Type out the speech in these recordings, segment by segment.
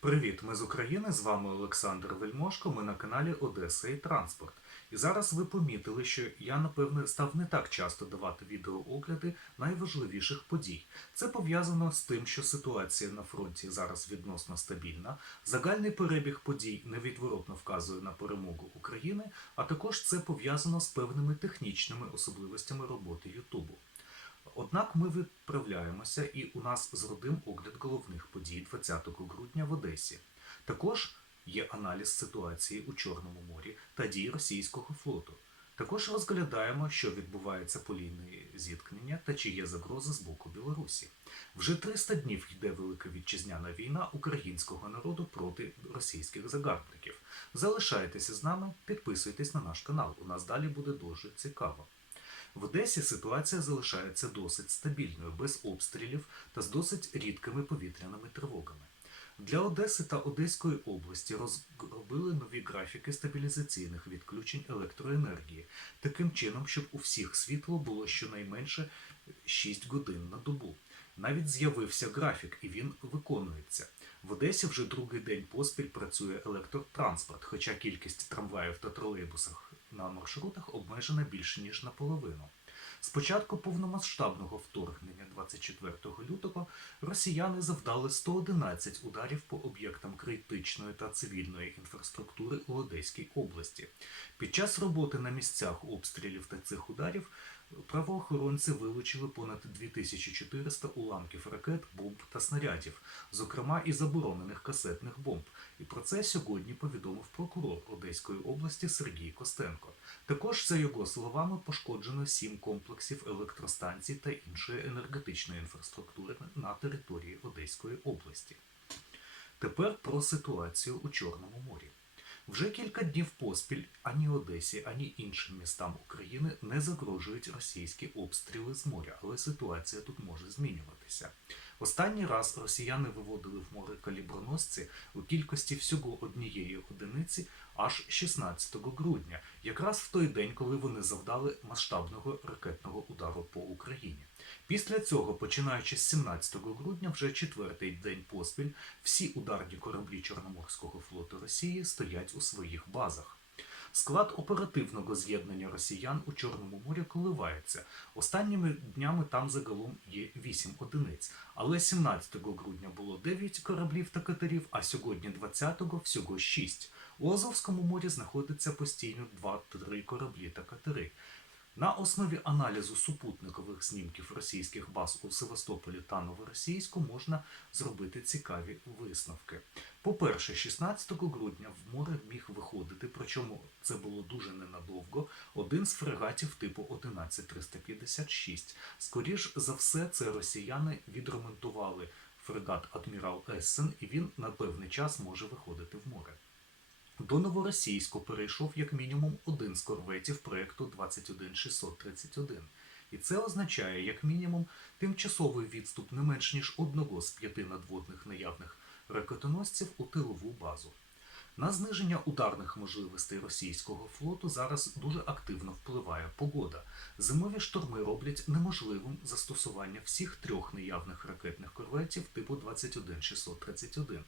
Привіт, ми з України. З вами Олександр Вельмошко. Ми на каналі Одеса і Транспорт. І зараз ви помітили, що я напевне став не так часто давати відеоогляди найважливіших подій. Це пов'язано з тим, що ситуація на фронті зараз відносно стабільна. Загальний перебіг подій невідворотно вказує на перемогу України, а також це пов'язано з певними технічними особливостями роботи Ютубу. Однак ми відправляємося, і у нас з огляд головних подій 20 грудня в Одесі. Також є аналіз ситуації у Чорному морі та дій російського флоту. Також розглядаємо, що відбувається по лінії зіткнення та чи є загрози з боку Білорусі. Вже 300 днів йде велика вітчизняна війна українського народу проти російських загарбників. Залишайтеся з нами, підписуйтесь на наш канал. У нас далі буде дуже цікаво. В Одесі ситуація залишається досить стабільною, без обстрілів та з досить рідкими повітряними тривогами. Для Одеси та Одеської області розробили нові графіки стабілізаційних відключень електроенергії, таким чином, щоб у всіх світло було щонайменше 6 годин на добу. Навіть з'явився графік, і він виконується. В Одесі вже другий день поспіль працює електротранспорт, хоча кількість трамваїв та тролейбусах на маршрутах обмежена більше ніж наполовину. З початку повномасштабного вторгнення 24 лютого росіяни завдали 111 ударів по об'єктам критичної та цивільної інфраструктури у Одеській області. Під час роботи на місцях обстрілів та цих ударів правоохоронці вилучили понад 2400 уламків ракет, бомб та снарядів, зокрема і заборонених касетних бомб. І про це сьогодні повідомив прокурор Одеської області Сергій Костенко. Також, за його словами, пошкоджено сім комплексів електростанцій та іншої енергетичної інфраструктури на території Одеської області. Тепер про ситуацію у Чорному морі. Вже кілька днів поспіль ані Одесі, ані іншим містам України не загрожують російські обстріли з моря, але ситуація тут може змінюватися. Останній раз росіяни виводили в море каліброносці у кількості всього однієї одиниці аж 16 грудня, якраз в той день, коли вони завдали масштабного ракетного удару по Україні. Після цього, починаючи з 17 грудня, вже четвертий день поспіль, всі ударні кораблі Чорноморського флоту Росії стоять у своїх базах. Склад оперативного з'єднання росіян у Чорному морі коливається. Останніми днями там загалом є 8 одиниць. Але 17 грудня було 9 кораблів та катерів, а сьогодні 20-го всього 6. У Азовському морі знаходиться постійно 2-3 кораблі та катери. На основі аналізу супутникових знімків російських баз у Севастополі та Новоросійську можна зробити цікаві висновки. По-перше, 16 грудня в море міг виходити, причому це було дуже ненадовго, один з фрегатів типу 11356. Скоріш за все, це росіяни відремонтували фрегат Адмірал Ессен, і він на певний час може виходити в море. До Новоросійську перейшов як мінімум один з корветів проєкту 21631. І це означає, як мінімум, тимчасовий відступ не менш ніж одного з п'яти надводних наявних ракетоносців у тилову базу. На зниження ударних можливостей російського флоту зараз дуже активно впливає погода. Зимові шторми роблять неможливим застосування всіх трьох наявних ракетних корветів типу 21631.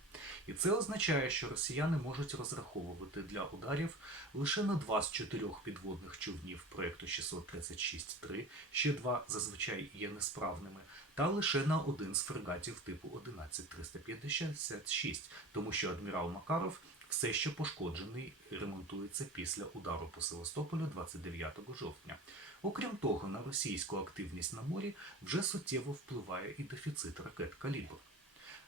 І це означає, що росіяни можуть розраховувати для ударів лише на два з чотирьох підводних човнів проєкту 636-3, ще два зазвичай є несправними, та лише на один з фрегатів типу 11356, тому що адмірал Макаров все ще пошкоджений ремонтується після удару по Севастополю 29 жовтня. Окрім того, на російську активність на морі вже суттєво впливає і дефіцит ракет «Калібр».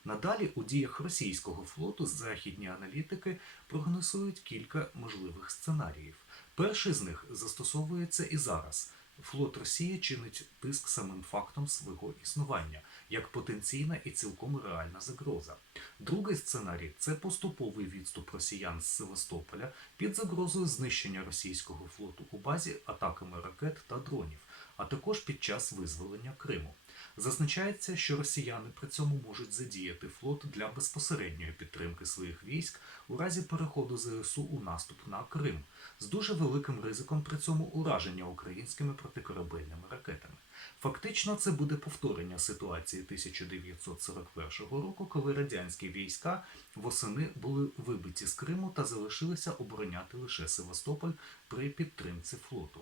Надалі у діях російського флоту західні аналітики прогнозують кілька можливих сценаріїв. Перший з них застосовується і зараз. Флот Росії чинить тиск самим фактом свого існування як потенційна і цілком реальна загроза. Другий сценарій це поступовий відступ росіян з Севастополя під загрозою знищення російського флоту у базі атаками ракет та дронів, а також під час визволення Криму. Зазначається, що росіяни при цьому можуть задіяти флот для безпосередньої підтримки своїх військ у разі переходу ЗСУ у наступ на Крим з дуже великим ризиком при цьому ураження українськими протикорабельними ракетами. Фактично, це буде повторення ситуації 1941 року, коли радянські війська восени були вибиті з Криму та залишилися обороняти лише Севастополь при підтримці флоту.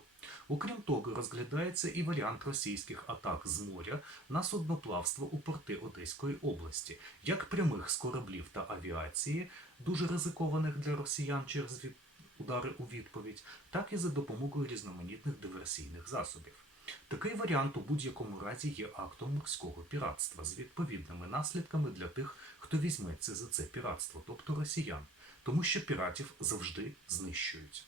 Окрім того, розглядається і варіант російських атак з моря на судноплавство у порти Одеської області, як прямих з кораблів та авіації, дуже ризикованих для росіян через удари у відповідь, так і за допомогою різноманітних диверсійних засобів. Такий варіант у будь-якому разі є актом морського піратства з відповідними наслідками для тих, хто візьметься за це піратство, тобто росіян, тому що піратів завжди знищують.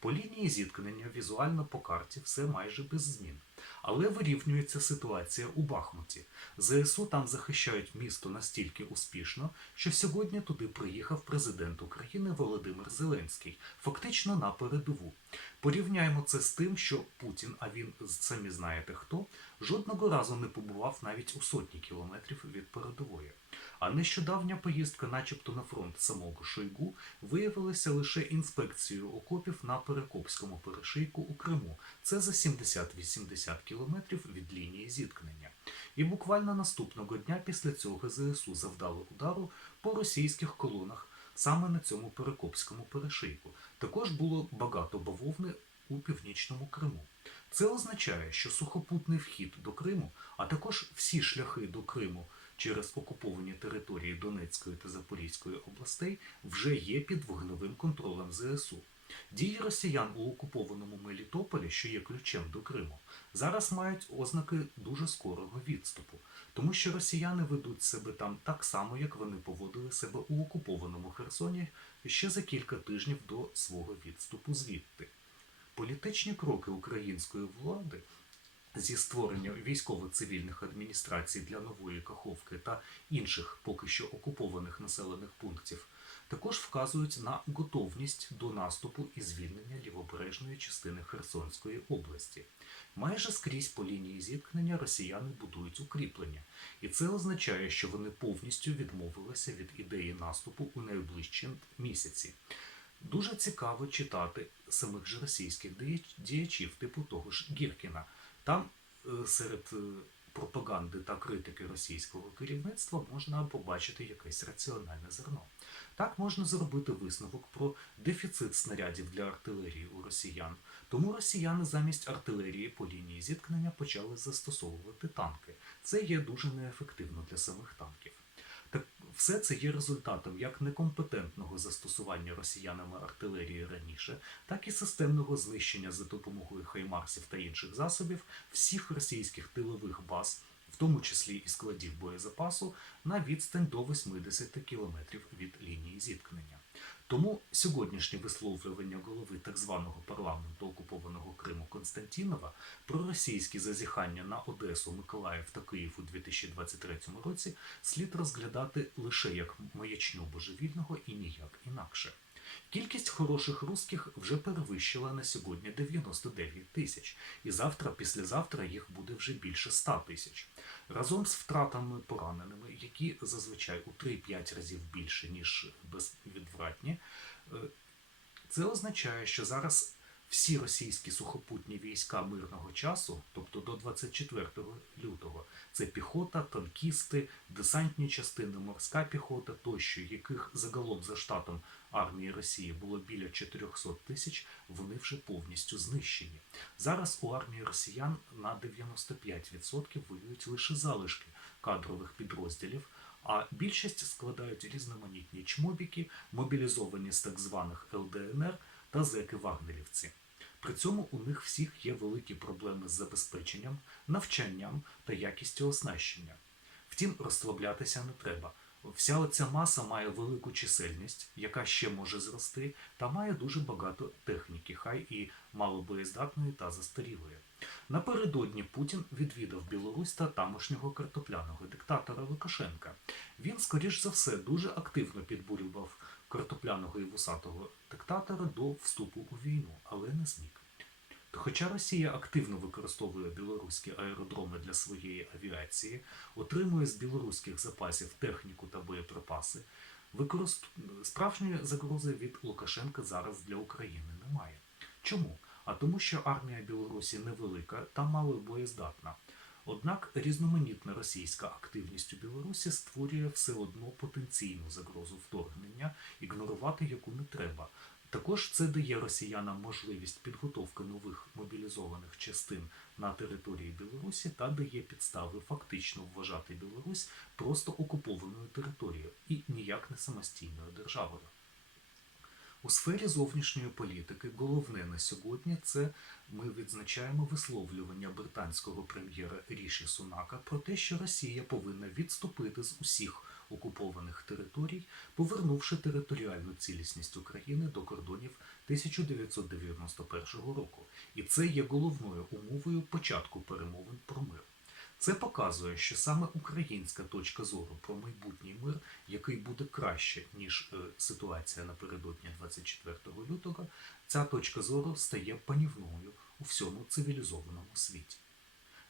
По лінії зіткнення візуально по карті все майже без змін. Але вирівнюється ситуація у Бахмуті. ЗСУ там захищають місто настільки успішно, що сьогодні туди приїхав президент України Володимир Зеленський, фактично на передову. Порівняємо це з тим, що Путін, а він самі знаєте хто, жодного разу не побував навіть у сотні кілометрів від передової. А нещодавня поїздка, начебто на фронт самого Шойгу, виявилася лише інспекцією окопів на Перекопському перешийку у Криму. Це за 70-80 кілометрів від лінії зіткнення. І буквально наступного дня після цього ЗСУ завдало удару по російських колонах саме на цьому Перекопському перешийку. Також було багато бавовни у північному Криму. Це означає, що сухопутний вхід до Криму, а також всі шляхи до Криму через окуповані території Донецької та Запорізької областей вже є під вогневим контролем ЗСУ. Дії росіян у окупованому Мелітополі, що є ключем до Криму, зараз мають ознаки дуже скорого відступу, тому що росіяни ведуть себе там так само, як вони поводили себе у окупованому Херсоні ще за кілька тижнів до свого відступу звідти. Політичні кроки української влади зі створення військово-цивільних адміністрацій для нової Каховки та інших поки що окупованих населених пунктів також вказують на готовність до наступу і звільнення лівобережної частини Херсонської області. Майже скрізь по лінії зіткнення росіяни будують укріплення, і це означає, що вони повністю відмовилися від ідеї наступу у найближчі місяці. Дуже цікаво читати самих ж російських діячів, типу того ж Гіркіна. Там е, серед е, пропаганди та критики російського керівництва можна побачити якесь раціональне зерно. Так можна зробити висновок про дефіцит снарядів для артилерії у росіян. Тому росіяни замість артилерії по лінії зіткнення почали застосовувати танки. Це є дуже неефективно для самих танків. Все це є результатом як некомпетентного застосування росіянами артилерії раніше, так і системного знищення за допомогою хаймарсів та інших засобів всіх російських тилових баз, в тому числі і складів боєзапасу, на відстань до 80 кілометрів від лінії зіткнення. Тому сьогоднішнє висловлювання голови так званого парламенту окупованого Криму Константінова про російські зазіхання на Одесу, Миколаїв та Київ у 2023 році слід розглядати лише як маячню божевільного і ніяк інакше. Кількість хороших русських вже перевищила на сьогодні 99 тисяч, і завтра, післязавтра їх буде вже більше 100 тисяч. Разом з втратами пораненими, які зазвичай у 3-5 разів більше, ніж безвідвратні, е, це означає, що зараз всі російські сухопутні війська мирного часу, тобто до 24 лютого, це піхота, танкісти, десантні частини, морська піхота тощо, яких загалом за штатом армії Росії було біля 400 тисяч, вони вже повністю знищені. Зараз у армії росіян на 95% воюють лише залишки кадрових підрозділів, а більшість складають різноманітні чмобіки, мобілізовані з так званих ЛДНР та зеки-вагнерівці. При цьому у них всіх є великі проблеми з забезпеченням, навчанням та якістю оснащення. Втім, розслаблятися не треба. Вся оця маса має велику чисельність, яка ще може зрости, та має дуже багато техніки, хай і малобоєздатної та застарілої. Напередодні Путін відвідав Білорусь та тамошнього картопляного диктатора Лукашенка. Він, скоріш за все, дуже активно підбурював картопляного і вусатого диктатора до вступу у війну, але не зміг. То хоча Росія активно використовує білоруські аеродроми для своєї авіації, отримує з білоруських запасів техніку та боєприпаси, використ... справжньої загрози від Лукашенка зараз для України немає. Чому? А тому, що армія Білорусі невелика та мало боєздатна. Однак різноманітна російська активність у Білорусі створює все одно потенційну загрозу вторгнення, ігнорувати яку не треба. Також це дає росіянам можливість підготовки нових мобілізованих частин на території Білорусі та дає підстави фактично вважати Білорусь просто окупованою територією і ніяк не самостійною державою. У сфері зовнішньої політики головне на сьогодні це ми відзначаємо висловлювання британського прем'єра Ріші Сунака про те, що Росія повинна відступити з усіх окупованих територій, повернувши територіальну цілісність України до кордонів 1991 року. І це є головною умовою початку перемовин про мир. Це показує, що саме українська точка зору про майбутній мир, який буде краще, ніж е, ситуація напередодні 24 лютого, ця точка зору стає панівною у всьому цивілізованому світі.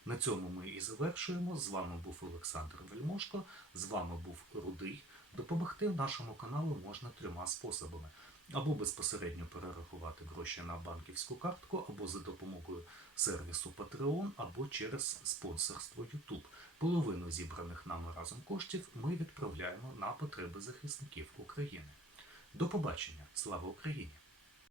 На цьому ми і завершуємо. З вами був Олександр Вельмошко, з вами був Рудий. Допомогти нашому каналу можна трьома способами. Або безпосередньо перерахувати гроші на банківську картку, або за допомогою сервісу Patreon, або через спонсорство YouTube. Половину зібраних нами разом коштів ми відправляємо на потреби захисників України. До побачення! Слава Україні!